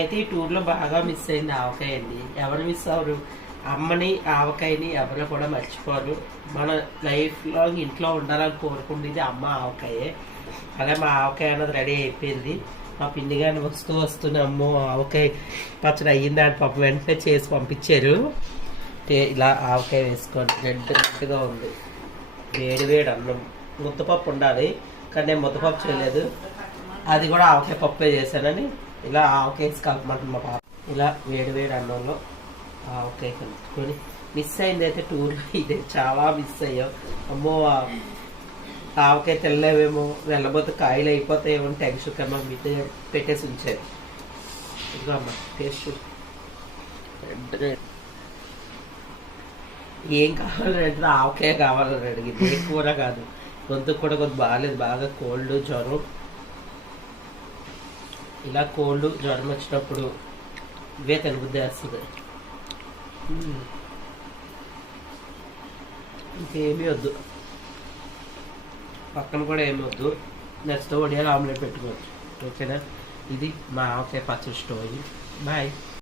అయితే ఈ టూర్లో బాగా మిస్ అయింది ఆవకాయ అండి. ఎవరు మిస్ అవ్వరు? అమ్మని ఆవకాయని ఎవరు కూడా మర్చిపోరు. మన లైఫ్ లాంగ్ ఇంట్లో ఉండాలని కోరుకునేది అమ్మ ఆవకాయే. అలా మా ఆవకాయ అన్నది రెడీ అయిపోయింది. మా పిండి గారిని వస్తూనే అమ్మో ఆవకాయ పచ్చడి అయ్యింది అని పాపం వెంటనే చేసి పంపించారు. ఇలా ఆవకాయ వేసుకోండి, రెడ్గా ఉంది. వేడి అన్నం, ముద్దపప్పు ఉండాలి కానీ నేను ముద్దపప్పు చేయలేదు. అది కూడా ఆవకాయ పప్పే చేశానని ఇలా ఆవకాయ వేసి కలపమంటుంది మా పాప. ఇలా వేడి అన్నంలో ఆవకాయ కలుపుకొని మిస్ అయింది అయితే టూర్లో ఇదే చాలా మిస్ అయ్యాం. అమ్మో ఆవకాయ తెల్లవేమో, వెళ్ళబోతే కాయలు అయిపోతాయేమో టెన్షన్ కన్నా మీద పెట్టేసి ఉంచారు. ఇదిగో అమ్మ టేస్ట్ ఏం కావాలంటే ఆవకాయ కావాలని అడిగింది, ఎక్కువ కాదు. గొంతుకు కూడా కొంచెం బాగాలేదు, బాగా కోల్డ్ జ్వరం. ఇలా కోల్డ్ జ్వరం వచ్చినప్పుడు ఇవే తినబుద్ధి వేస్తుంది. ఇంకేమీ వద్దు, పక్కన కూడా ఏమి వద్దు. నెక్స్ట్ వడియాలు ఆమ్లెట్ పెట్టుకోవచ్చు. ఓకేనా? ఇది మా ఆవకాయ పచ్చడి స్టోరీ. బాయ్.